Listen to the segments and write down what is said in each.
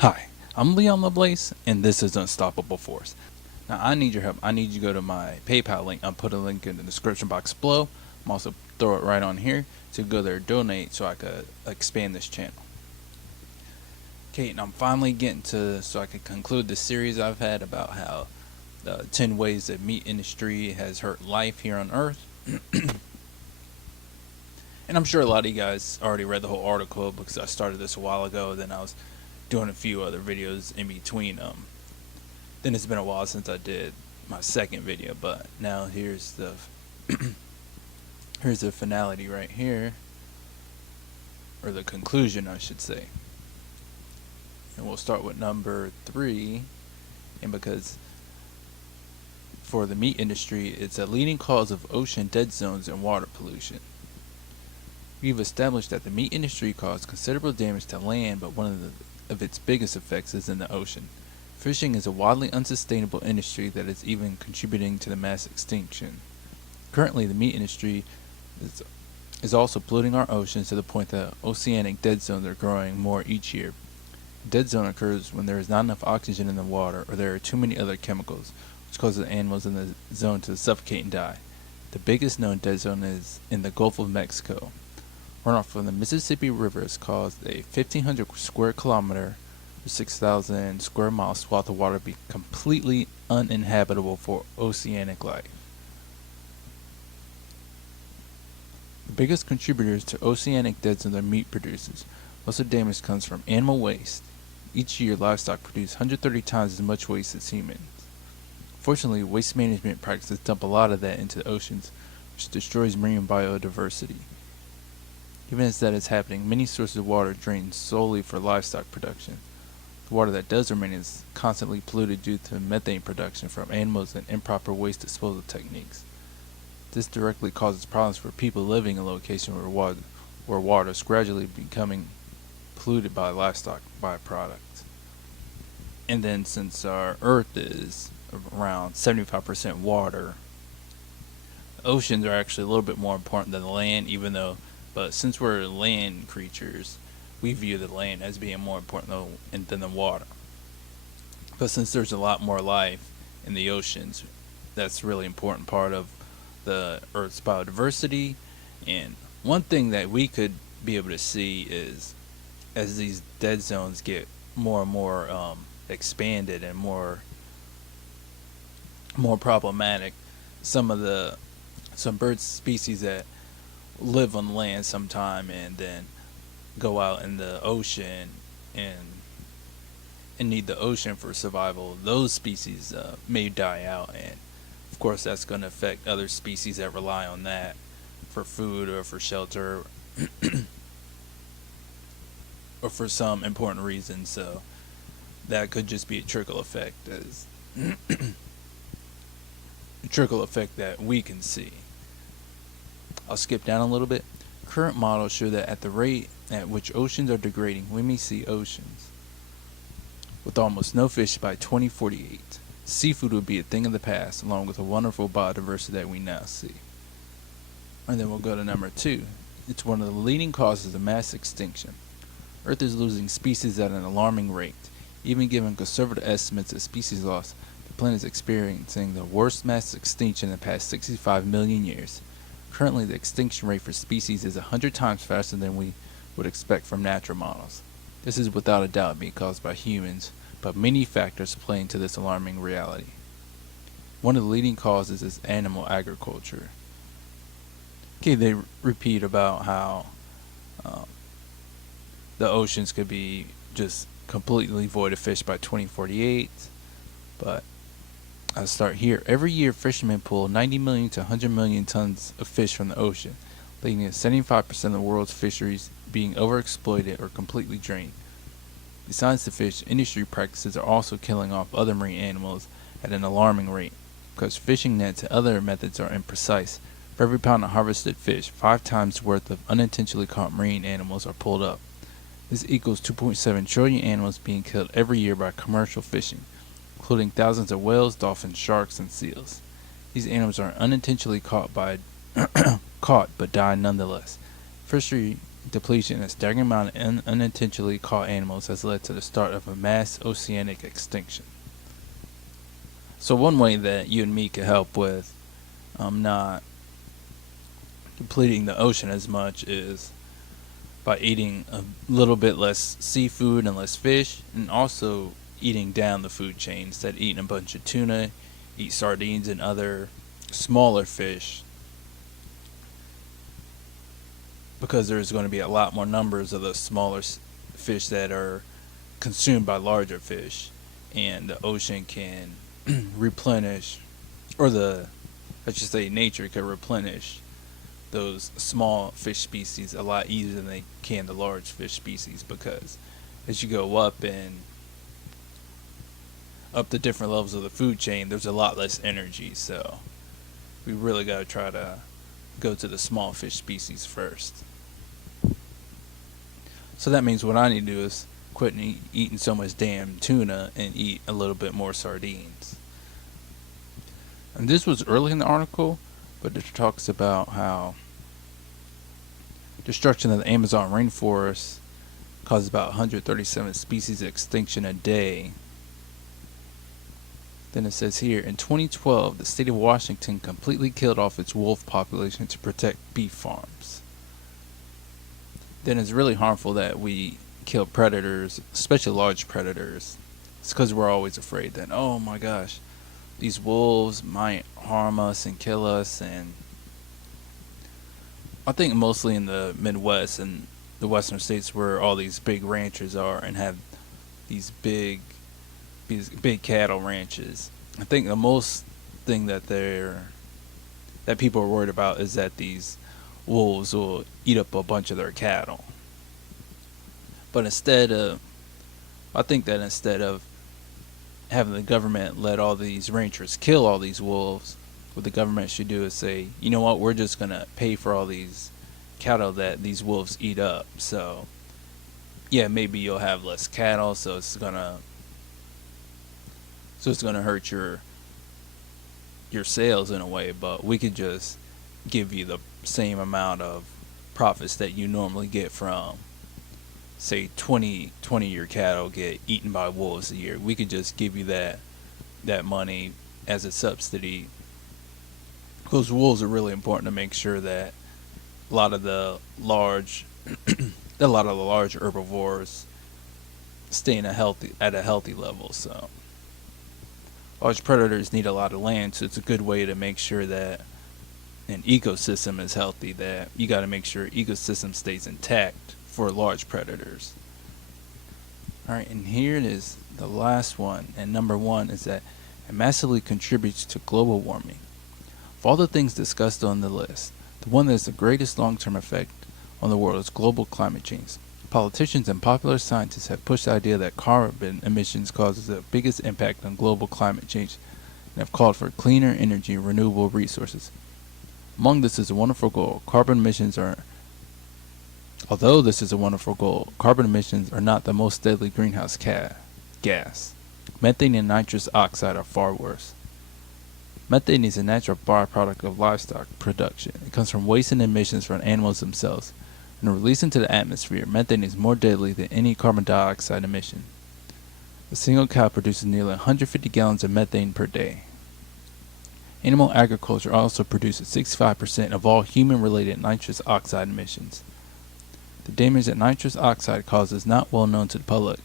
Hi, I'm Leon Lovelace, and this is Unstoppable Force. Now, I need your help. I need you to go to my PayPal link. I'll put a link in the description box below. I'm also throw it right on here to go there, donate, so I could expand this channel. Okay, and I'm finally getting to so I can conclude the series I've had about how the 10 ways the meat industry has hurt life here on Earth. And I'm sure a lot of you guys already read the whole article because I started this a while ago. Then I was doing a few other videos in between. Then it's been a while since I did my second video, but now here's the here's the finality right here, or the conclusion, I should say. And we'll start with number 3, and because for the meat industry, it's a leading cause of ocean dead zones and water pollution. We've established that the meat industry caused considerable damage to land, but one of its biggest effects is in the ocean. Fishing is a wildly unsustainable industry that is even contributing to the mass extinction. Currently, the meat industry is also polluting our oceans to the point that oceanic dead zones are growing more each year. A dead zone occurs when there is not enough oxygen in the water or there are too many other chemicals, which causes animals in the zone to suffocate and die. The biggest known dead zone is in the Gulf of Mexico. Runoff from the Mississippi River has caused a 1,500 square kilometer or 6,000 square mile swath of water to be completely uninhabitable for oceanic life. The biggest contributors to oceanic dead zones are meat producers. Most of the damage comes from animal waste. Each year, livestock produce 130 times as much waste as humans. Fortunately, waste management practices dump a lot of that into the oceans, which destroys marine biodiversity. Even as that is happening, many sources of water drain solely for livestock production. The water that does remain is constantly polluted due to methane production from animals and improper waste disposal techniques. This directly causes problems for people living in locations where water is gradually becoming polluted by livestock byproducts. And then, since our Earth is around 75% water, oceans are actually a little bit more important than the land, but since we're land creatures, we view the land as being more important than the water. But since there's a lot more life in the oceans, that's a really important part of the Earth's biodiversity. And one thing that we could be able to see is, as these dead zones get more and more expanded and more problematic, some bird species that live on land sometime and then go out in the ocean and need the ocean for survival, those species may die out, and of course that's going to affect other species that rely on that for food or for shelter or for some important reason. So that could just be a trickle effect, as a trickle effect that we can see. I'll skip down a little bit. Current models show that at the rate at which oceans are degrading, we may see oceans with almost no fish by 2048. Seafood would be a thing of the past, along with the wonderful biodiversity that we now see. And then we'll go to number 2. It's one of the leading causes of mass extinction. Earth is losing species at an alarming rate. Even given conservative estimates of species loss, the planet is experiencing the worst mass extinction in the past 65 million years. Currently, the extinction rate for species is 100 times faster than we would expect from natural models. This is without a doubt being caused by humans, but many factors play into this alarming reality. One of the leading causes is animal agriculture. Okay, they repeat about how the oceans could be just completely void of fish by 2048, but I'll start here. Every year, fishermen pull 90 million to 100 million tons of fish from the ocean, leading to 75% of the world's fisheries being overexploited or completely drained. Besides the fish, industry practices are also killing off other marine animals at an alarming rate, because fishing nets and other methods are imprecise. For every pound of harvested fish, 5 times worth of unintentionally caught marine animals are pulled up. This equals 2.7 trillion animals being killed every year by commercial fishing, including thousands of whales, dolphins, sharks, and seals. These animals are unintentionally caught but die nonetheless. Fishery depletion and a staggering amount of unintentionally caught animals has led to the start of a mass oceanic extinction. So one way that you and me could help with not depleting the ocean as much is by eating a little bit less seafood and less fish, and also eating down the food chain. Instead of eating a bunch of tuna, eat sardines and other smaller fish, because there's going to be a lot more numbers of those smaller fish that are consumed by larger fish, and the ocean can replenish, or I should say nature can replenish those small fish species a lot easier than they can the large fish species, because as you go up the different levels of the food chain, there's a lot less energy. So we really got to try to go to the small fish species first. So that means what I need to do is quit eating so much damn tuna and eat a little bit more sardines. And this was early in the article, but it talks about how destruction of the Amazon rainforest causes about 137 species extinction a day. Then it says here, in 2012, the state of Washington completely killed off its wolf population to protect beef farms. Then it's really harmful that we kill predators, especially large predators. It's because we're always afraid that, oh my gosh, these wolves might harm us and kill us. And I think mostly in the Midwest and the western states where all these big ranchers are and have these big cattle ranches, I think the most thing that people are worried about is that these wolves will eat up a bunch of their cattle. But instead of having the government let all these ranchers kill all these wolves, what the government should do is say, you know what, we're just going to pay for all these cattle that these wolves eat up. So yeah, maybe you'll have less cattle, so it's going to hurt your sales in a way, but we could just give you the same amount of profits that you normally get from, say, 20 of your cattle get eaten by wolves a year. We could just give you that money as a subsidy, because wolves are really important to make sure that a lot of the large herbivores stay at a healthy level. So large predators need a lot of land, so it's a good way to make sure that an ecosystem is healthy, that you got to make sure ecosystem stays intact for large predators. Alright, and here it is, the last one, and number one is that it massively contributes to global warming. Of all the things discussed on the list, the one that has the greatest long-term effect on the world is global climate change. Politicians and popular scientists have pushed the idea that carbon emissions causes the biggest impact on global climate change and have called for cleaner energy and renewable resources. Among this is a wonderful goal. Although this is a wonderful goal, carbon emissions are not the most deadly greenhouse gas. Methane and nitrous oxide are far worse. Methane is a natural byproduct of livestock production. It comes from waste and emissions from animals themselves. When released into the atmosphere, methane is more deadly than any carbon dioxide emission. A single cow produces nearly 150 gallons of methane per day. Animal agriculture also produces 65% of all human-related nitrous oxide emissions. The damage that nitrous oxide causes is not well known to the public,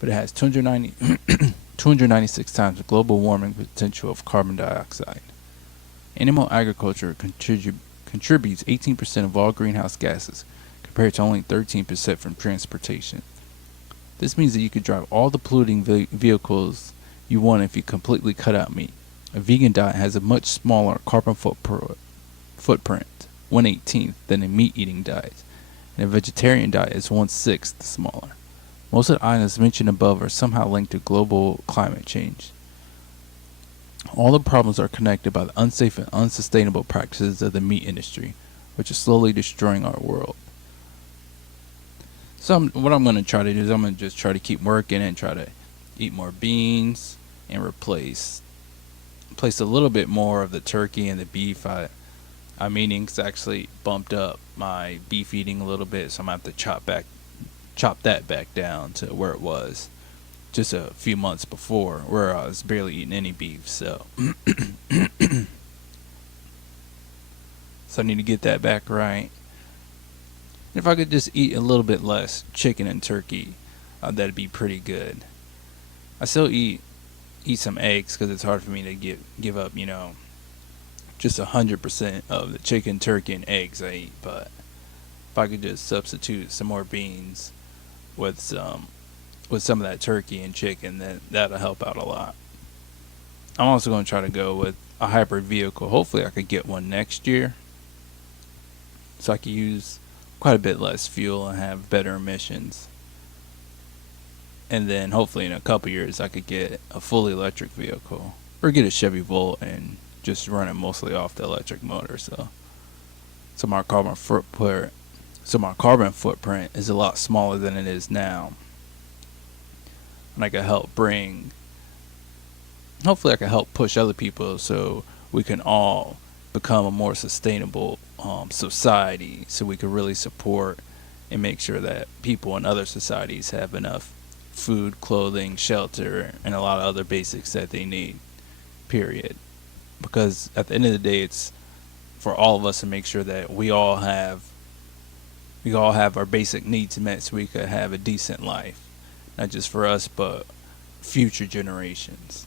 but it has 296 times the global warming potential of carbon dioxide. Animal agriculture contributes 18% of all greenhouse gases, compared to only 13% from transportation. This means that you could drive all the polluting vehicles you want if you completely cut out meat. A vegan diet has a much smaller carbon footprint, 1/18th, than a meat-eating diet, and a vegetarian diet is 1/6 smaller. Most of the items mentioned above are somehow linked to global climate change. All the problems are connected by the unsafe and unsustainable practices of the meat industry, which is slowly destroying our world. So what I'm going to try to do is I'm going to just try to keep working and try to eat more beans and replace a little bit more of the turkey and the beef I I'm eating's actually bumped up my beef eating a little bit, so I'm gonna have to chop that back down to where it was just a few months before, where I was barely eating any beef. So, so I need to get that back right. And if I could just eat a little bit less chicken and turkey, that'd be pretty good. I still eat some eggs because it's hard for me to give up, just 100% of the chicken, turkey, and eggs I eat. But if I could just substitute some more beans with some of that turkey and chicken, then that'll help out a lot. I'm also going to try to go with a hybrid vehicle. Hopefully, I could get one next year, so I could use quite a bit less fuel and have better emissions. And then hopefully in a couple years, I could get a fully electric vehicle or get a Chevy Volt and just run it mostly off the electric motor. So my carbon footprint is a lot smaller than it is now, and I can hopefully I can help push other people so we can all become a more sustainable society, so we can really support and make sure that people in other societies have enough food, clothing, shelter, and a lot of other basics that they need, period. Because at the end of the day, it's for all of us to make sure that we all have our basic needs met so we could have a decent life, not just for us but future generations.